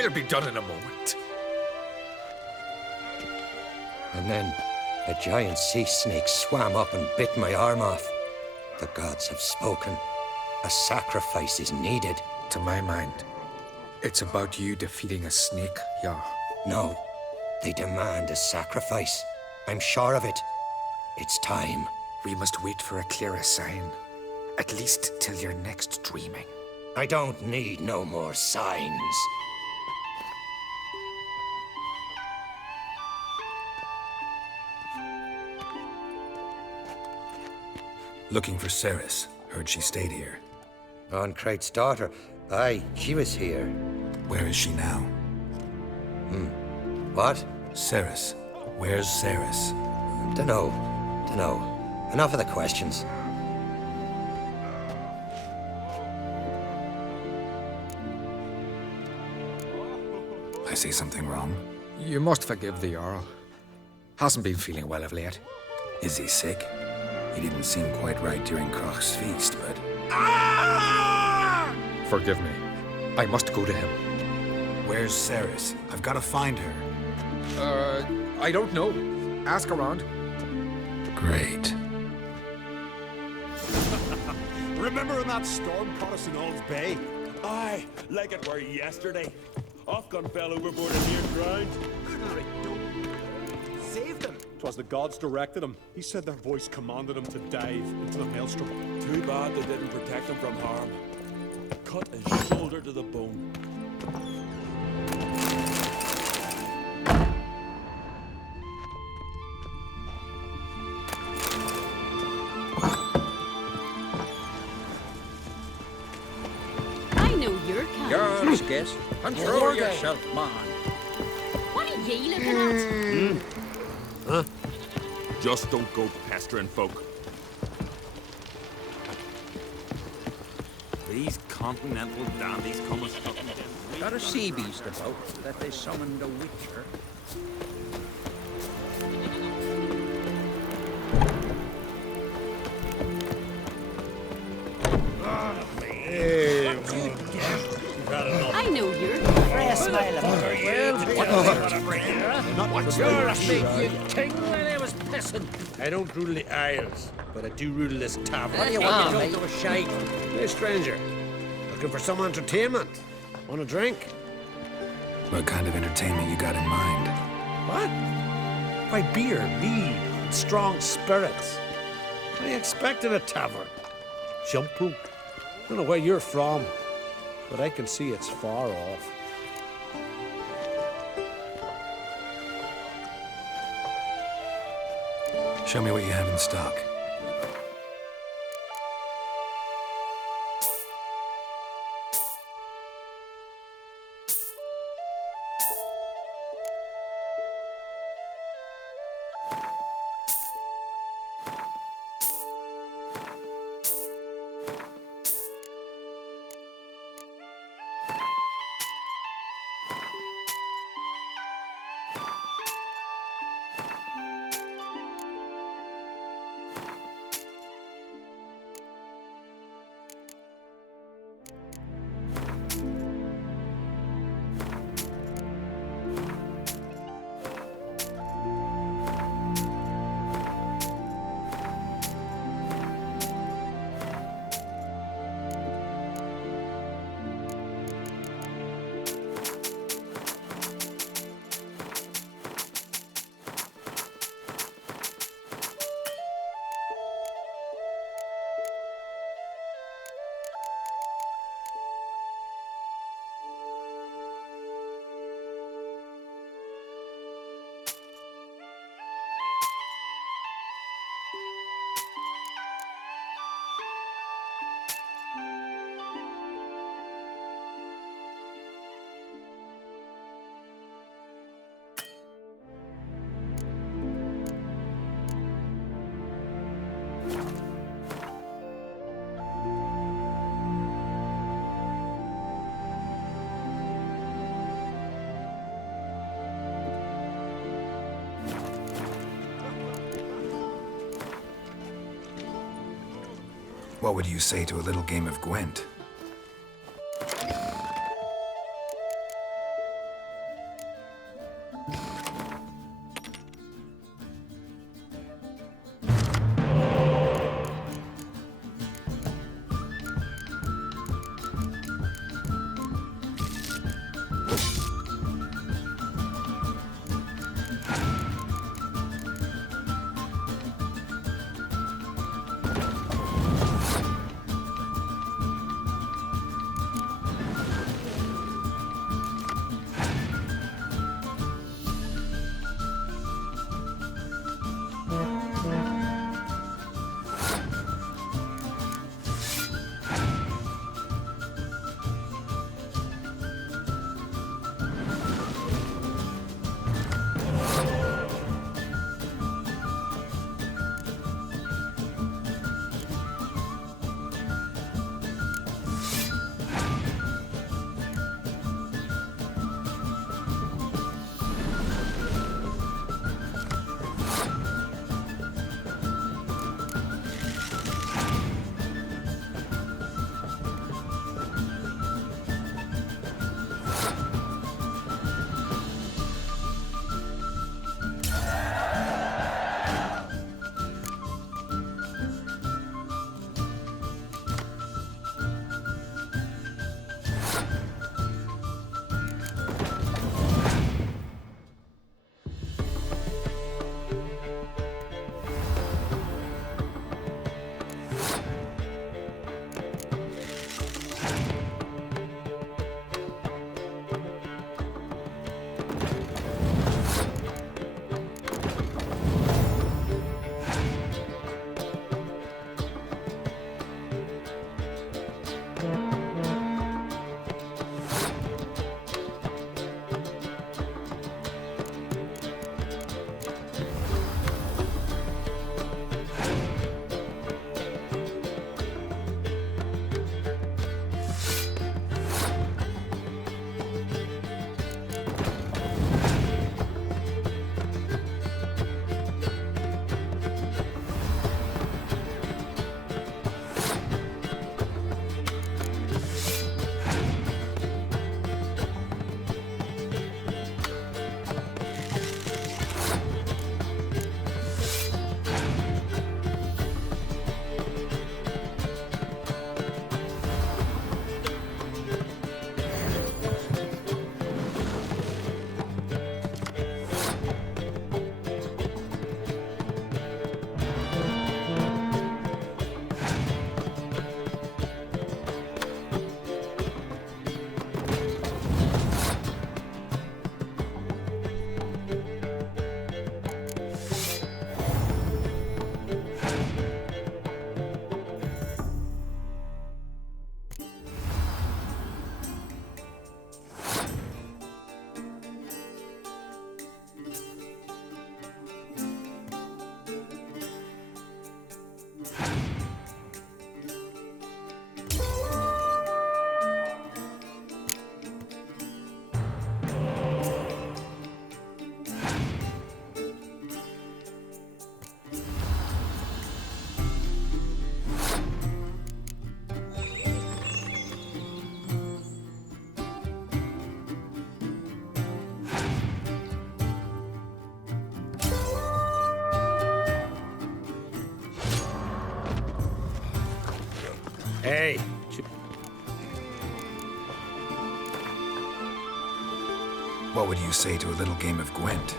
We'll be done in a moment. And then a giant sea snake swam up and bit my arm off. The gods have spoken. A sacrifice is needed. To my mind, it's about you defeating a snake, yeah. No, they demand a sacrifice. I'm sure of it. It's time. We must wait for a clearer sign. At least till your next dreaming. I don't need no more signs. Looking for Ceres. Heard she stayed here. Onkrate's daughter. Aye, she was here. Where is she now? What? Ceres. Where's Ceres? Dunno. Enough of the questions. I say something wrong? You must forgive the Jarl. Hasn't been feeling well of late. Is he sick? He didn't seem quite right during Crach's feast, but... Forgive me. I must go to him. Where's Ceres? I've got to find her. I don't know. Ask around. Great. Remember when that storm caught us in Ald's Bay? Aye, like it were yesterday. Ofcom fell overboard and near drowned. Saved him. 'Twas the gods directed him. He said their voice commanded him to dive into the maelstrom. Too bad they didn't protect him from harm. Cut his shoulder to the bone. I know you're coming. Girls, guess. Control yourself, man. What are ye looking at? Just don't go pestering folk. These continental dandies come as fucking Got a sea beast about that they summoned a witcher. I know you're What's yours make you ting when I was pissing? I don't rule the Isles, but I do rule this tavern. What do you want me to do to a shite? Hey, stranger. Looking for some entertainment? Want a drink? What kind of entertainment you got in mind? What? Why, beer, mead, and strong spirits. What do you expect in a tavern? Jump-rope. Don't know where you're from, but I can see it's far off. Show me what you have in stock. What would you say to a little game of Gwent? Hey, What would you say to a little game of Gwent?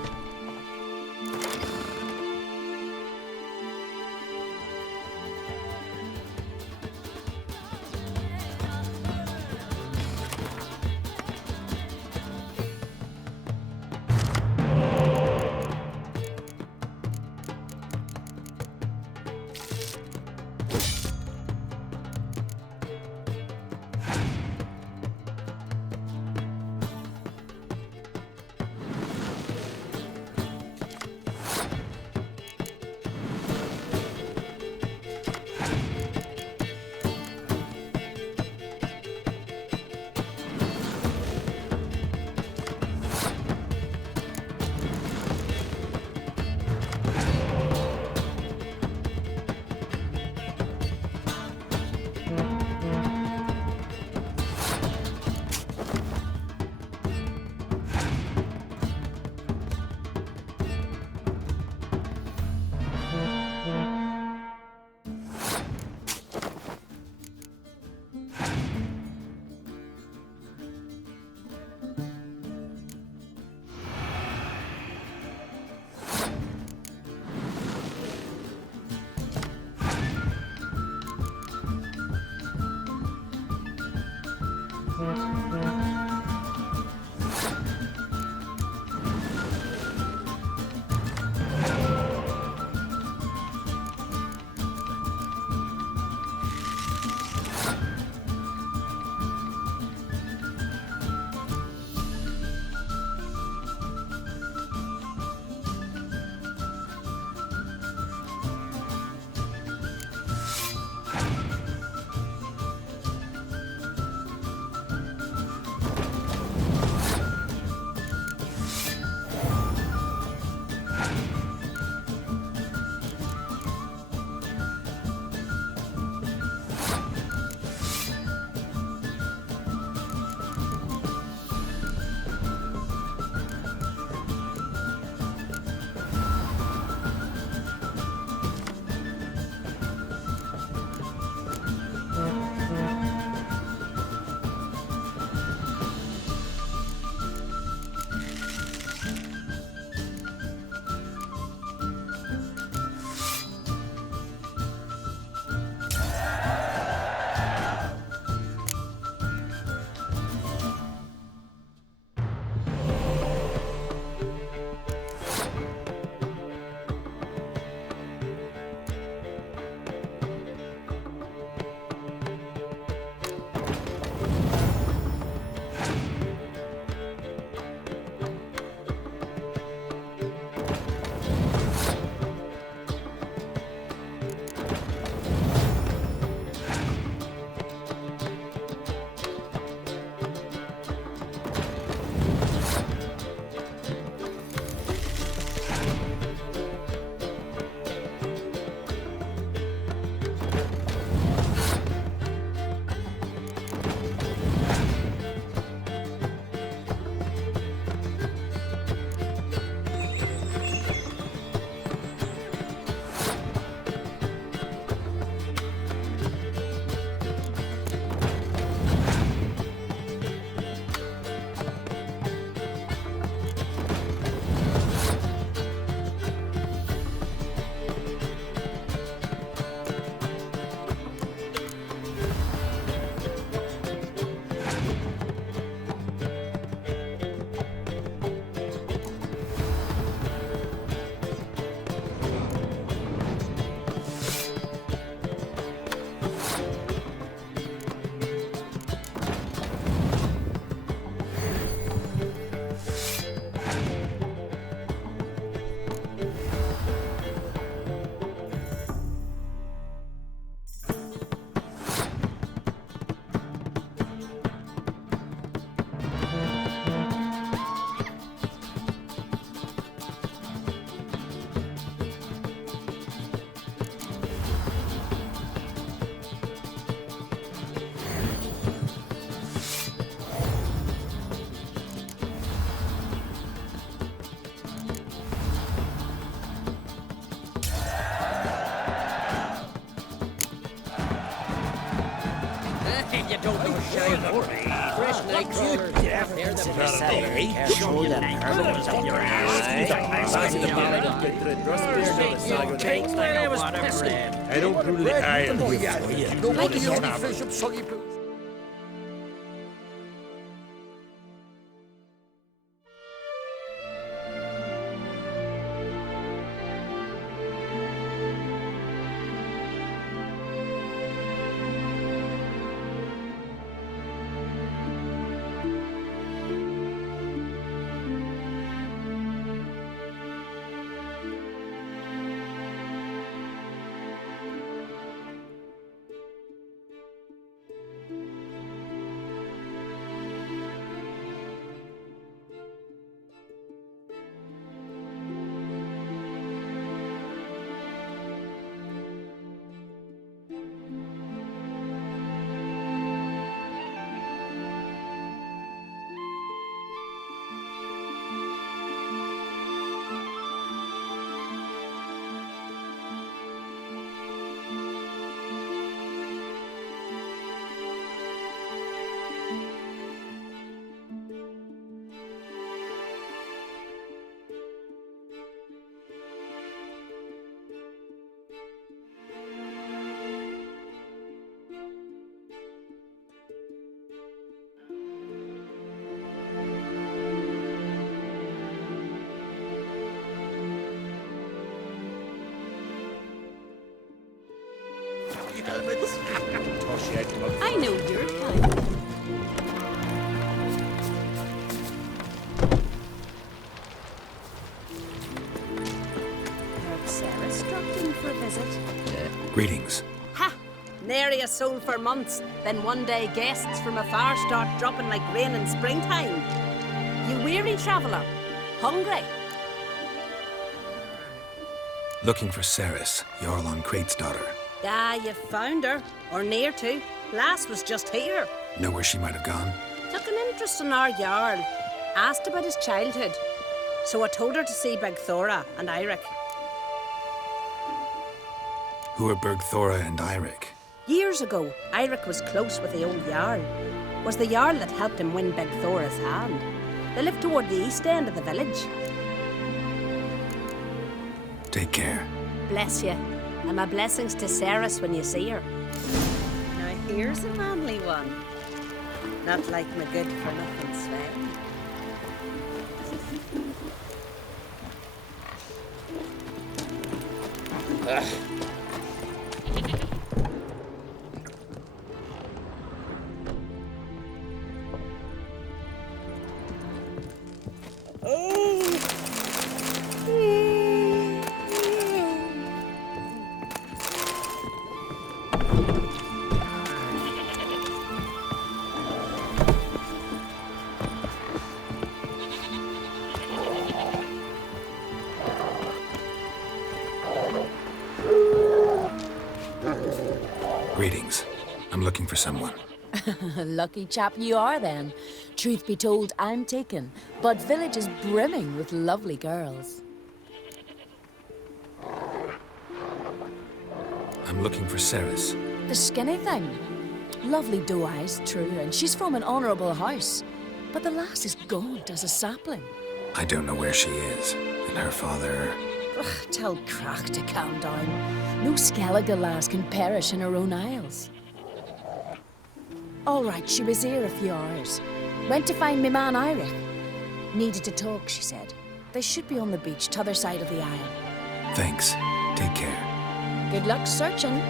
don't know shine of fresh night crawlers. They're the best selling. Show them pearls of your eyes. King when I was pissing. I don't do the iron for you. Like it don't Fish up soggy poo. I know your kind. Heard Sarah struck in for a visit. Greetings. Ha! Nary a soul for months. Then one day guests from afar start dropping like rain in springtime. You weary traveller? Hungry? Looking for Ceres, Jarl on Crate's daughter. Ah, you found her. Or near to. Lass was just here. Know where she might have gone? Took an interest in our Jarl. Asked about his childhood. So I told her to see Begthora and Eirik. Who are Bergthora and Eirik? Years ago, Eirik was close with the old Jarl. Was the Jarl that helped him win Begthora's hand. They lived toward the east end of the village. Take care. Bless you. And my blessings to Ceres when you see her. Now here's a family one. Not like my good-for-nothing Sven. Greetings. I'm looking for someone. Lucky chap you are then. Truth be told, I'm taken, but village is brimming with lovely girls. I'm looking for Ceres. The skinny thing. Lovely doe eyes, true, and she's from an honourable house. But the lass is gaunt as a sapling. I don't know where she is. And her father... Ugh, tell Crach to calm down. No Skellige lass can perish in her own isles. All right, she was here a few hours. Went to find me man Eirik. Needed to talk, she said. They should be on the beach, t'other side of the isle. Thanks. Take care. Good luck searching.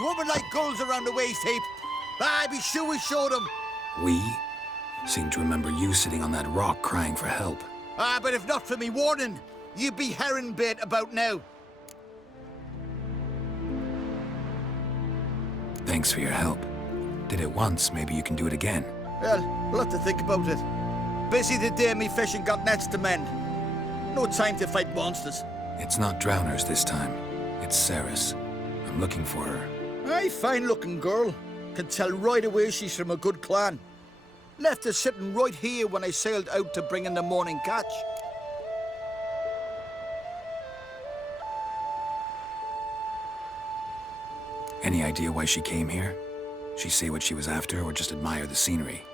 swarming like gulls around the waist heap. Ah, be sure we showed them. We seem to remember you sitting on that rock crying for help. Ah, but if not for me warning, you'd be herring bait about now. Thanks for your help. Did it once, maybe you can do it again. Well, we'll have to think about it. Busy the day me fishing got nets to mend. No time to fight monsters. It's not drowners this time. It's Ceres. I'm looking for her. Aye, fine-looking girl. Can tell right away she's from a good clan. Left her sitting right here when I sailed out to bring in the morning catch. Any idea why she came here? She say what she was after or just admire the scenery?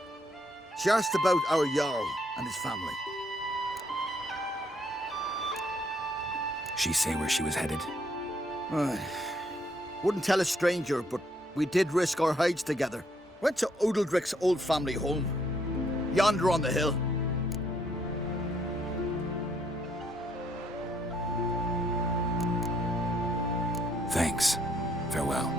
Just about our Jarl and his family. She say where she was headed? Wouldn't tell a stranger, but we did risk our hides together. Went to Odeldrick's old family home. Yonder on the hill. Thanks. Farewell.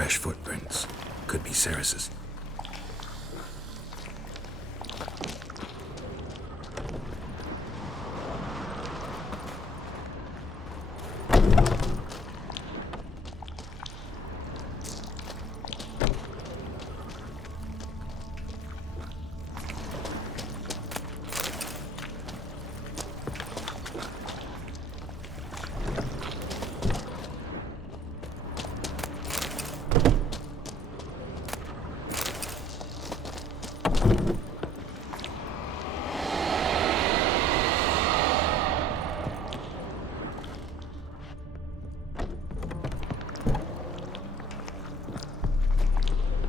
Fresh footprints. Could be Ceres's.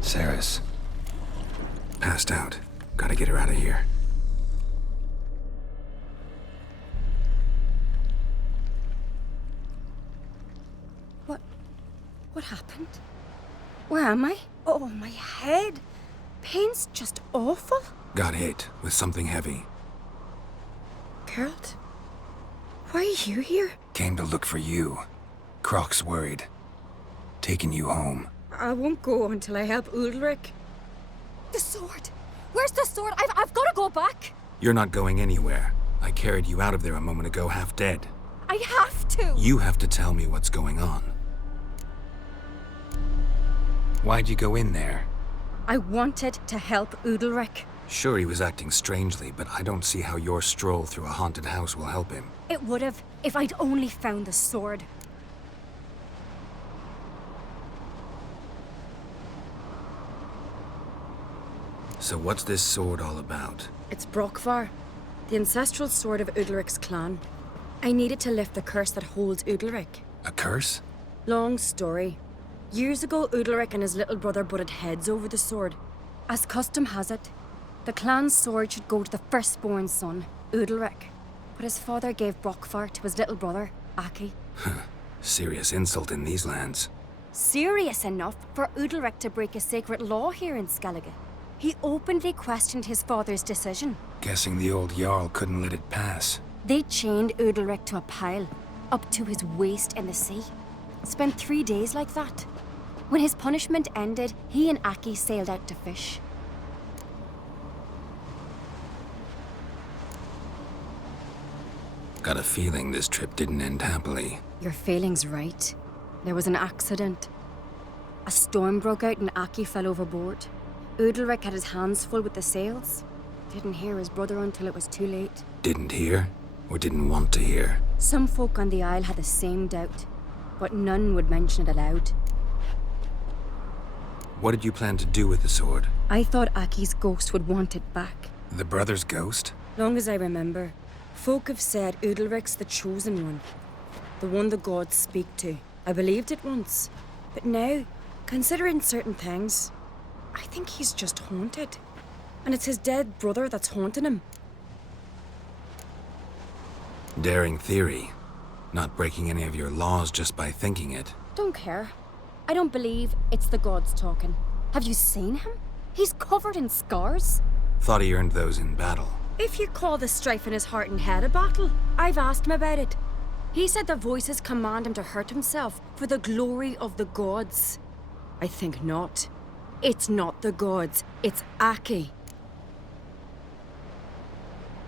Ceres. Passed out. Gotta get her out of here. What happened? Where am I? Oh, my head. Pain's just awful. Got hit with something heavy. Geralt, why are you here? Came to look for you. Croc's worried. Taking you home. I won't go until I help Udalric. The sword! Where's the sword? I've got to go back! You're not going anywhere. I carried you out of there a moment ago, half dead. I have to! You have to tell me what's going on. Why'd you go in there? I wanted to help Udalric. Sure, he was acting strangely, but I don't see how your stroll through a haunted house will help him. It would have, if I'd only found the sword. So what's this sword all about? It's Brokvar, the ancestral sword of Udalric's clan. I needed to lift the curse that holds Udalric. A curse? Long story. Years ago, Udalric and his little brother butted heads over the sword. As custom has it, the clan's sword should go to the firstborn son, Udalric. But his father gave Brokvar to his little brother, Aki. Serious insult in these lands. Serious enough for Udalric to break a sacred law here in Skellige. He openly questioned his father's decision. Guessing the old Jarl couldn't let it pass. They chained Udalric to a pile, up to his waist in the sea. Spent 3 days like that. When his punishment ended, he and Aki sailed out to fish. Got a feeling this trip didn't end happily. Your feeling's right. There was an accident. A storm broke out and Aki fell overboard. Udalric had his hands full with the sails. Didn't hear his brother until it was too late. Didn't hear? Or didn't want to hear? Some folk on the Isle had the same doubt, but none would mention it aloud. What did you plan to do with the sword? I thought Aki's ghost would want it back. The brother's ghost? Long as I remember, folk have said Udalric's the chosen one. The one the gods speak to. I believed it once. But now, considering certain things, I think he's just haunted. And it's his dead brother that's haunting him. Daring theory. Not breaking any of your laws just by thinking it. Don't care. I don't believe it's the gods talking. Have you seen him? He's covered in scars. Thought he earned those in battle. If you call the strife in his heart and head a battle, I've asked him about it. He said the voices command him to hurt himself for the glory of the gods. I think not. It's not the gods, it's Aki.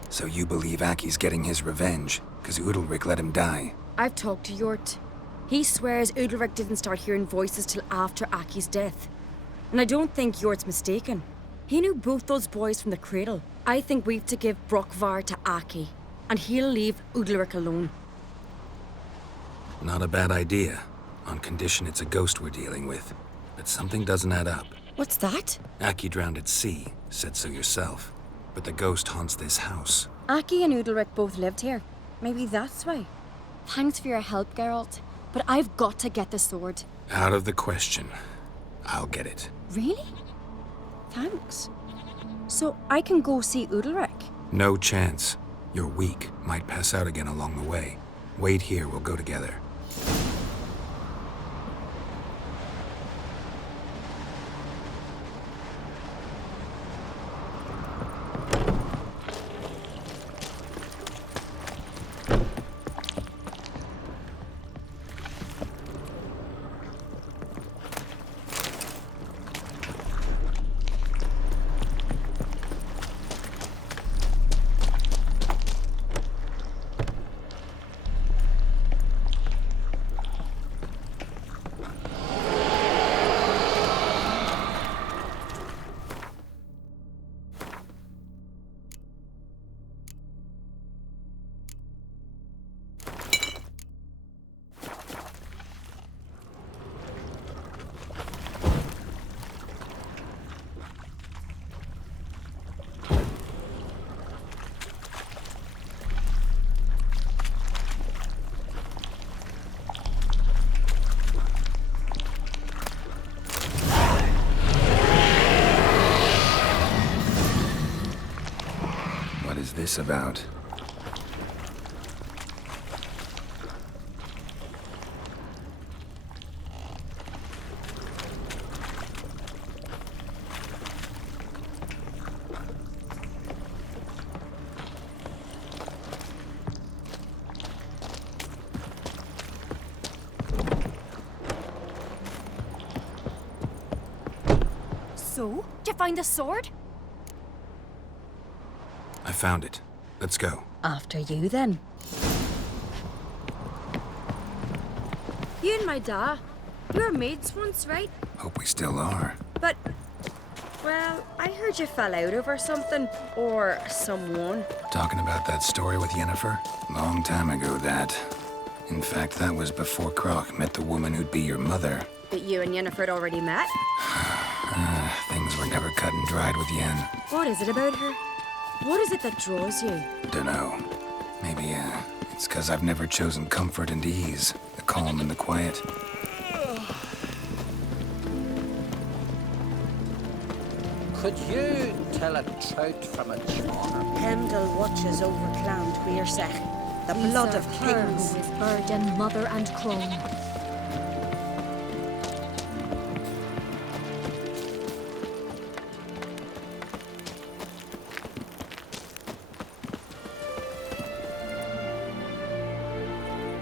So you believe Aki's getting his revenge, because Udalric let him die? I've talked to Yort. He swears Udalric didn't start hearing voices till after Aki's death. And I don't think Yort's mistaken. He knew both those boys from the cradle. I think we've to give Brokvar to Aki, and he'll leave Udalric alone. Not a bad idea, on condition it's a ghost we're dealing with. But something doesn't add up. What's that? Aki drowned at sea, said so yourself. But the ghost haunts this house. Aki and Udalric both lived here. Maybe that's why. Thanks for your help, Geralt. But I've got to get the sword. Out of the question. I'll get it. Really? Thanks. So I can go see Udalric? No chance. You're weak. Might pass out again along the way. Wait here, we'll go together. this about? So? Did you find the sword? I found it. Let's go. After you, then. You and my da, you were mates once, right? Hope we still are. But, well, I heard you fell out over something. Or someone. Talking about that story with Yennefer? Long time ago, that. In fact, that was before Croc met the woman who'd be your mother. But you and Yennefer had already met? Things were never cut and dried with Yen. What is it about her? What is it that draws you? Dunno. Maybe, it's 'cause I've never chosen comfort and ease. The calm and the quiet. Could you tell a trout from a char? Heimdall watches over Clan Tuirsech, the blood of kings. Who is burden, mother, and crone.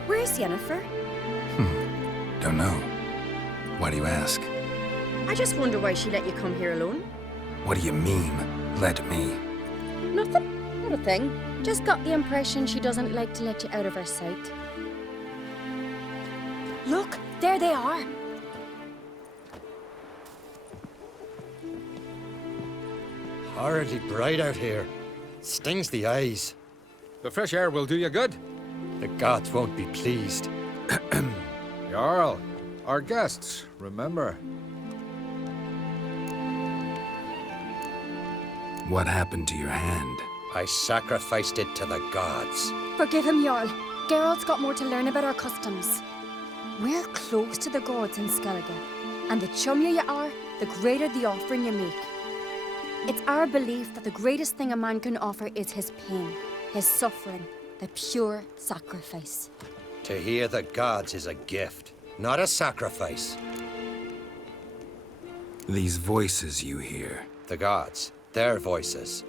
Where's Yennefer? Don't know. Why do you ask? I just wonder why she let you come here alone. What do you mean, let me? Nothing. Not a thing. Just got the impression she doesn't like to let you out of her sight. Look, there they are. Horribly bright out here. Stings the eyes. The fresh air will do you good. The gods won't be pleased. Jarl, our guests, remember. What happened to your hand? I sacrificed it to the gods. Forgive him, Jarl. Geralt's got more to learn about our customs. We're close to the gods in Skellige, and the chummier you are, the greater the offering you make. It's our belief that the greatest thing a man can offer is his pain, his suffering, the pure sacrifice. To hear the gods is a gift, not a sacrifice. These voices you hear. The gods, their voices.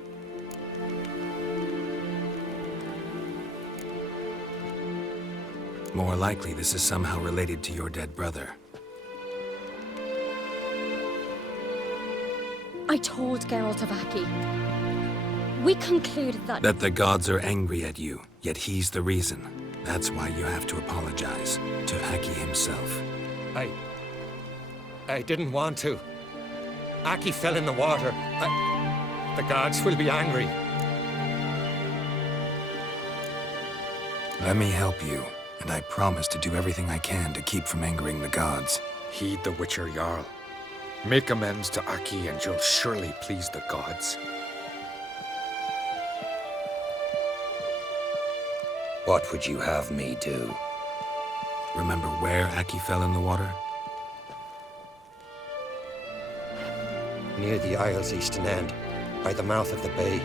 More likely this is somehow related to your dead brother. I told Geralt of Aki. We concluded that... That the gods are angry at you, yet he's the reason. That's why you have to apologize to Aki himself. I didn't want to. Aki fell in the water. The gods will be angry. Let me help you, and I promise to do everything I can to keep from angering the gods. Heed the Witcher Jarl. Make amends to Aki and you'll surely please the gods. What would you have me do? Remember where Aki fell in the water? Near the Isle's eastern end, by the mouth of the bay.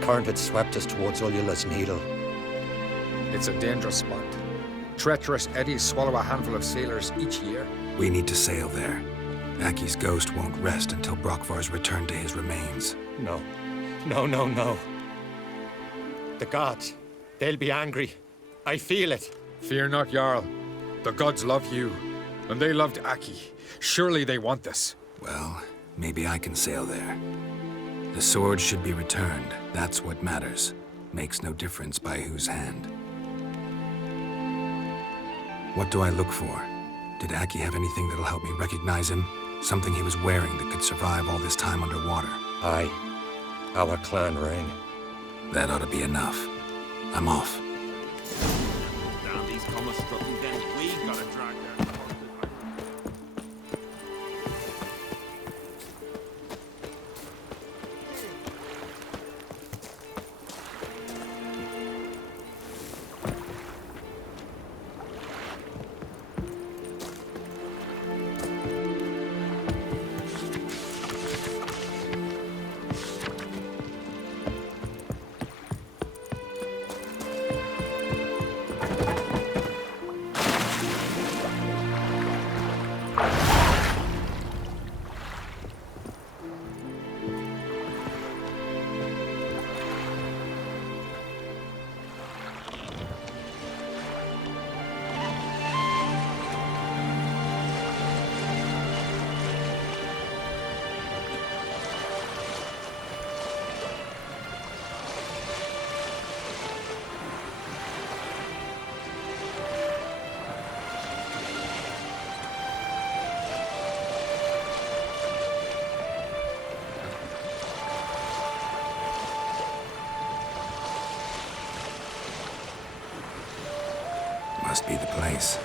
Current had swept us towards Ullula's Needle. It's a dangerous spot. Treacherous eddies swallow a handful of sailors each year. We need to sail there. Aki's ghost won't rest until Brokvar's returned to his remains. No. No. The gods, they'll be angry. I feel it. Fear not, Jarl. The gods love you, and they loved Aki. Surely they want this. Well, maybe I can sail there. The sword should be returned. That's what matters. Makes no difference by whose hand. What do I look for? Did Aki have anything that'll help me recognize him? Something he was wearing that could survive all this time underwater? Aye. Our clan ring. That ought to be enough. I'm off. Damn these commas struggling, then we gotta drag their Must be the place.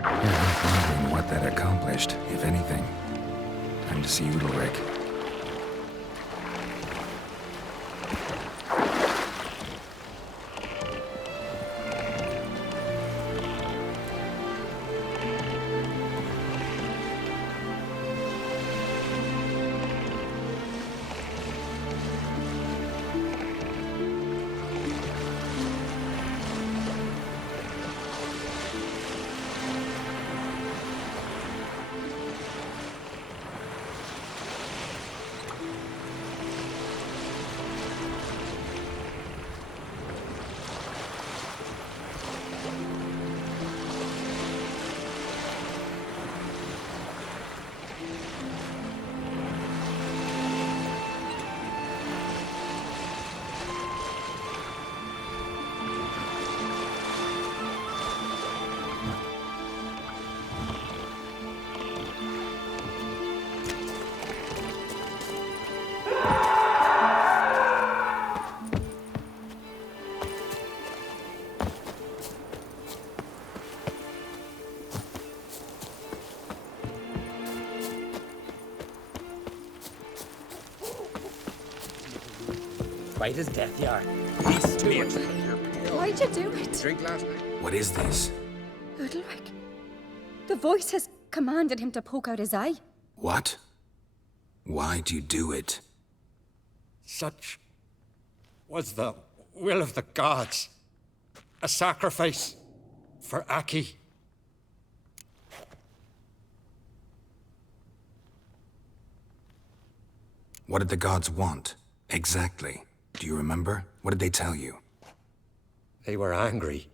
Wondering what that accomplished, if anything. Time to see Udalric. White as death, you are. These two are... Why'd you do it? Drink last night? What is this? Udalric. The voice has commanded him to poke out his eye. What? Why'd you do it? Such was the will of the gods. A sacrifice for Aki. What did the gods want? Exactly. Do you remember? What did they tell you? They were angry.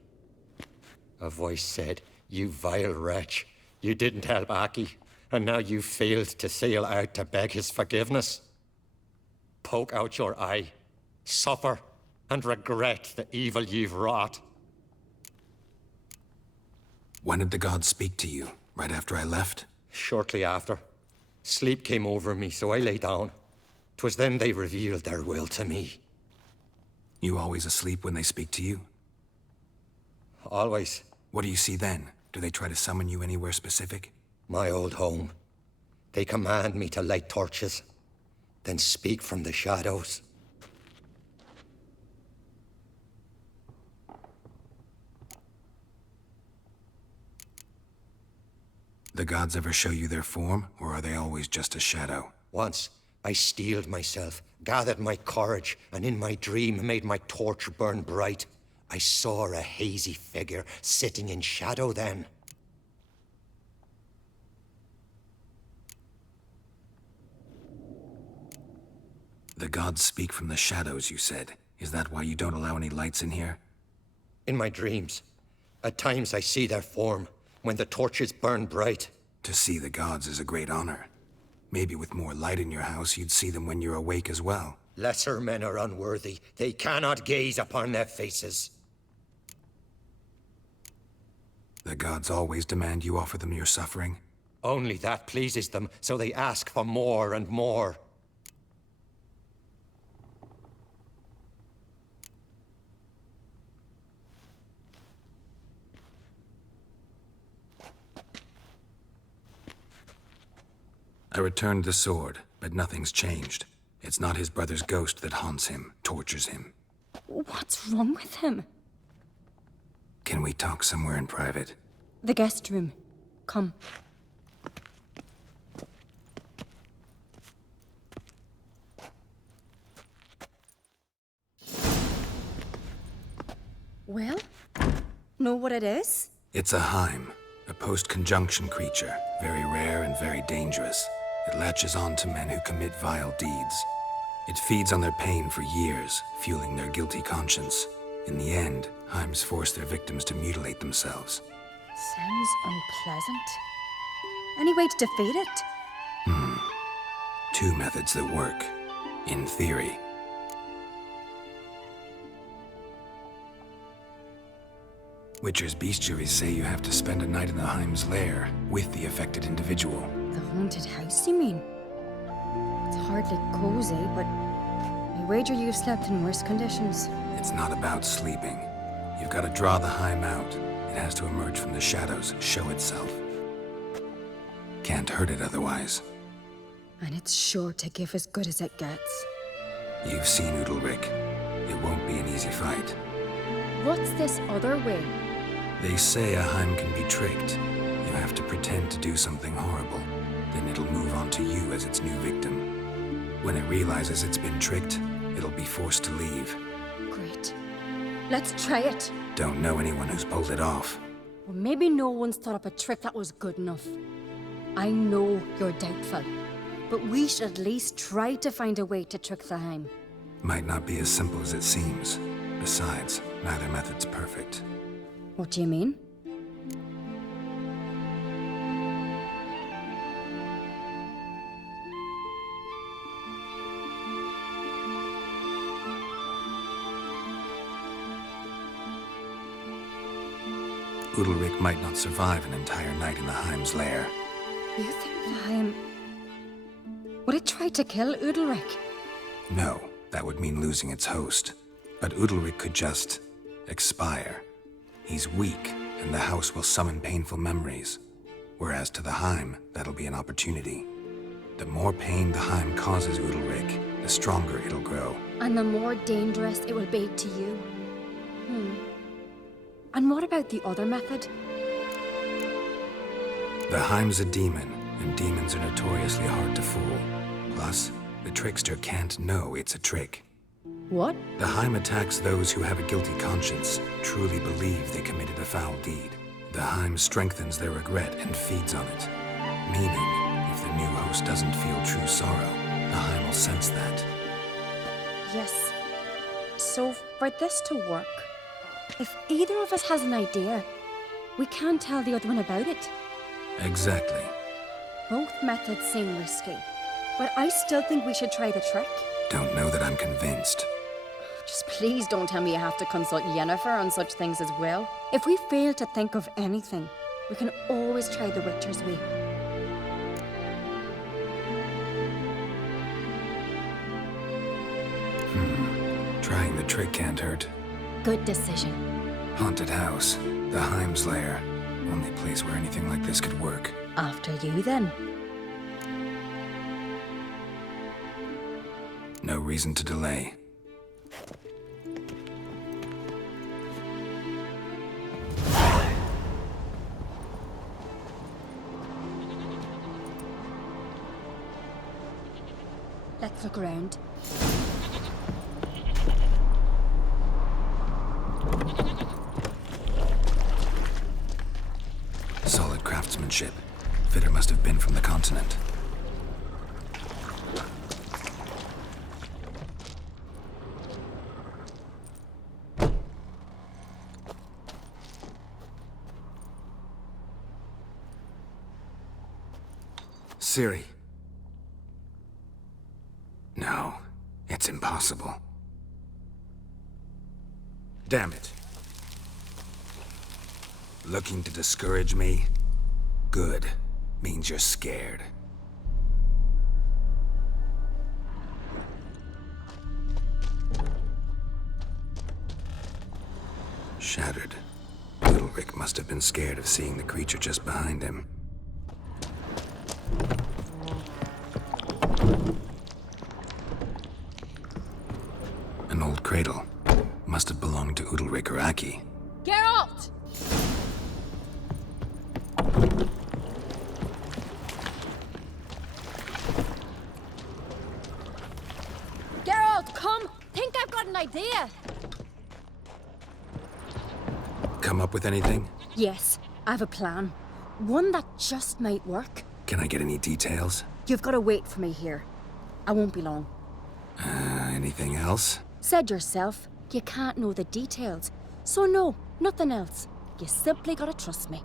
A voice said, "You vile wretch, you didn't help Aki, and now you failed to sail out to beg his forgiveness. Poke out your eye, suffer, and regret the evil you've wrought." When did the gods speak to you? Right after I left? Shortly after. Sleep came over me, so I lay down. 'Twas then they revealed their will to me. You always asleep when they speak to you? Always. What do you see then? Do they try to summon you anywhere specific? My old home. They command me to light torches, then speak from the shadows. The gods ever show you their form, or are they always just a shadow? Once, I steeled myself, gathered my courage, and in my dream made my torch burn bright. I saw a hazy figure sitting in shadow then. The gods speak from the shadows, you said. Is that why you don't allow any lights in here? In my dreams, at times I see their form, when the torches burn bright. To see the gods is a great honor. Maybe with more light in your house, you'd see them when you're awake as well. Lesser men are unworthy. They cannot gaze upon their faces. The gods always demand you offer them your suffering? Only that pleases them, so they ask for more and more. I returned the sword, but nothing's changed. It's not his brother's ghost that haunts him, tortures him. What's wrong with him? Can we talk somewhere in private? The guest room. Come. Well, know what it is? It's a Heim, a post-conjunction creature, very rare and very dangerous. It latches on to men who commit vile deeds. It feeds on their pain for years, fueling their guilty conscience. In the end, Heims force their victims to mutilate themselves. Sounds unpleasant. Any way to defeat it? Two methods that work, in theory. Witcher's bestiaries say you have to spend a night in the Heim's lair with the affected individual. The haunted house, you mean? It's hardly cozy, but I wager you've slept in worse conditions. It's not about sleeping. You've got to draw the Heim out. It has to emerge from the shadows, show itself. Can't hurt it otherwise. And it's sure to give as good as it gets. You've seen Udalryk. It won't be an easy fight. What's this other way? They say a Heim can be tricked. You have to pretend to do something horrible. Then it'll move on to you as its new victim. When it realizes it's been tricked, it'll be forced to leave. Great. Let's try it. Don't know anyone who's pulled it off. Well, maybe no one's thought up a trick that was good enough. I know you're doubtful, but we should at least try to find a way to trick the Heim. Might not be as simple as it seems. Besides, neither method's perfect. What do you mean? Udalryk might not survive an entire night in the Heim's lair. You think the Heim... Would it try to kill Udalryk? No, that would mean losing its host. But Udalryk could just... expire. He's weak, and the house will summon painful memories. Whereas to the Heim, that'll be an opportunity. The more pain the Heim causes Udalryk, the stronger it'll grow. And the more dangerous it will be to you. And what about the other method? The Heim's a demon, and demons are notoriously hard to fool. Plus, the trickster can't know it's a trick. What? The Heim attacks those who have a guilty conscience, truly believe they committed a foul deed. The Heim strengthens their regret and feeds on it. Meaning, if the new host doesn't feel true sorrow, the Heim will sense that. Yes. So, for this to work, if either of us has an idea, we can't tell the other one about it. Exactly. Both methods seem risky, but I still think we should try the trick. Don't know that I'm convinced. Just please don't tell me you have to consult Yennefer on such things as well. If we fail to think of anything, we can always try the Witcher's way. Trying the trick can't hurt. Good decision. Haunted house. The Heim's lair. Only place where anything like this could work. After you, then. No reason to delay. Let's look around. Solid craftsmanship. Fitter must have been from the continent. Ciri. No, it's impossible. Damn it. Looking to discourage me? Good. Means you're scared. Shattered. Udalryk must have been scared of seeing the creature just behind him. An old cradle. Must have belonged to Udalryk or Aki. Geralt! Geralt, come! Think I've got an idea! Come up with anything? Yes, I have a plan. One that just might work. Can I get any details? You've got to wait for me here. I won't be long. Anything else? Said yourself, you can't know the details. So no, nothing else. You simply gotta trust me.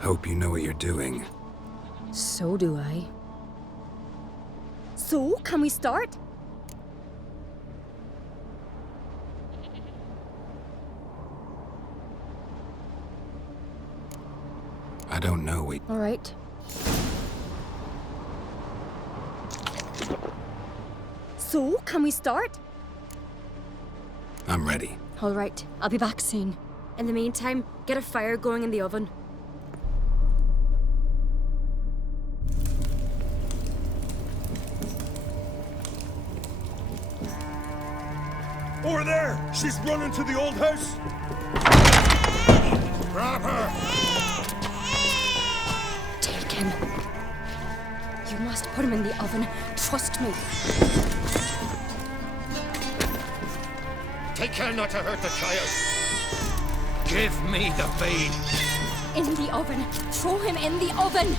Hope you know what you're doing. So do I. So, can we start? I don't know. All right. So, can we start? I'm ready. All right, I'll be back soon. In the meantime, get a fire going in the oven. Over there! She's running to the old house! Grab her! Taken. You must put him in the oven. Trust me. Take care not to hurt the child. Give me the babe. In the oven. Throw him in the oven.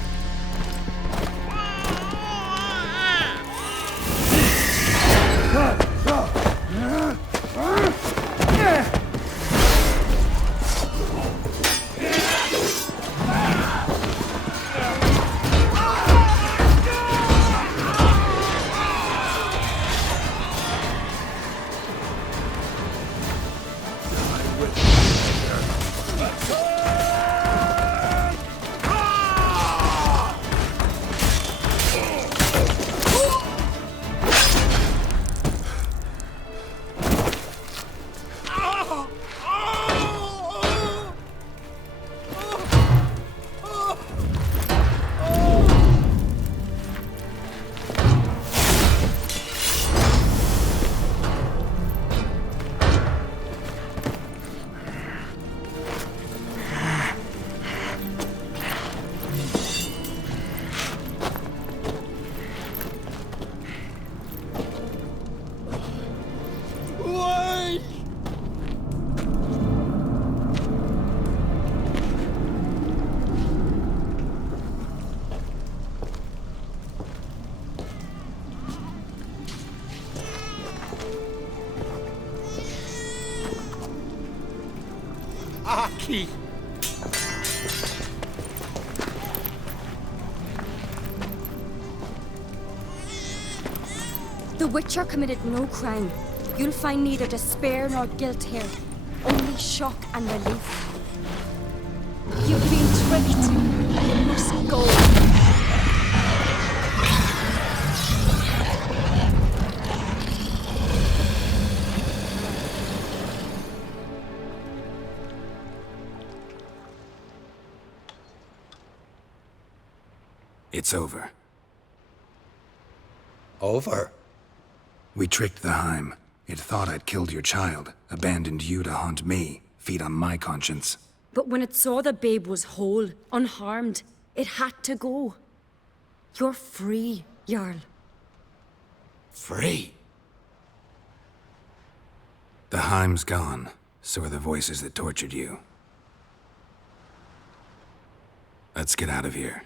Aki! The Witcher committed no crime. You'll find neither despair nor guilt here. Only shock and relief. You've been tricked. You must go. It's over. Over? We tricked the Heim. It thought I'd killed your child, abandoned you to haunt me, feed on my conscience. But when it saw the babe was whole, unharmed, it had to go. You're free, Jarl. Free? The Heim's gone, so are the voices that tortured you. Let's get out of here.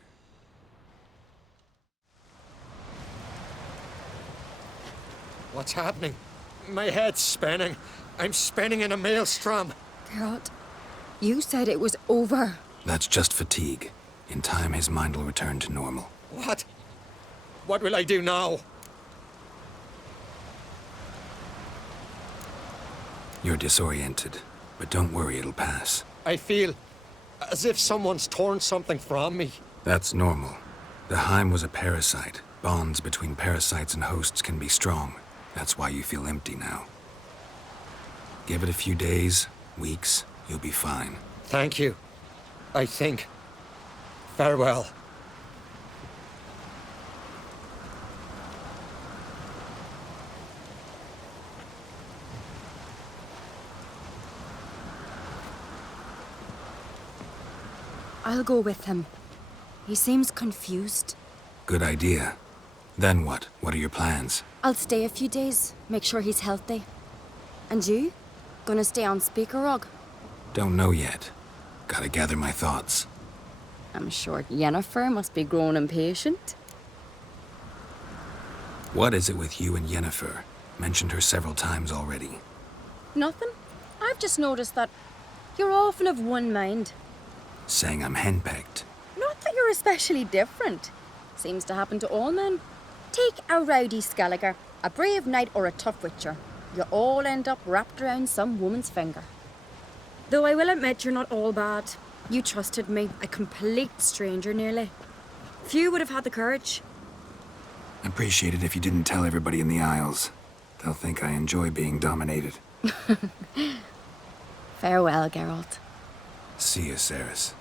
What's happening? My head's spinning. I'm spinning in a maelstrom. Geralt, you said it was over. That's just fatigue. In time, his mind will return to normal. What? What will I do now? You're disoriented, but don't worry, it'll pass. I feel as if someone's torn something from me. That's normal. The Heim was a parasite. Bonds between parasites and hosts can be strong. That's why you feel empty now. Give it a few days, weeks, you'll be fine. Thank you. I think. Farewell. I'll go with him. He seems confused. Good idea. Then what? What are your plans? I'll stay a few days, make sure he's healthy. And you? Gonna stay on Speaker Rug? Don't know yet. Gotta gather my thoughts. I'm sure Yennefer must be growing impatient. What is it with you and Yennefer? Mentioned her several times already. Nothing. I've just noticed that you're often of one mind. Saying I'm henpecked. Not that you're especially different. Seems to happen to all men. Take a rowdy Skelliger, a brave knight or a tough witcher. You all end up wrapped around some woman's finger. Though I will admit you're not all bad. You trusted me, a complete stranger nearly. Few would have had the courage. Appreciate it if you didn't tell everybody in the Isles. They'll think I enjoy being dominated. Farewell, Geralt. See you, Cerys.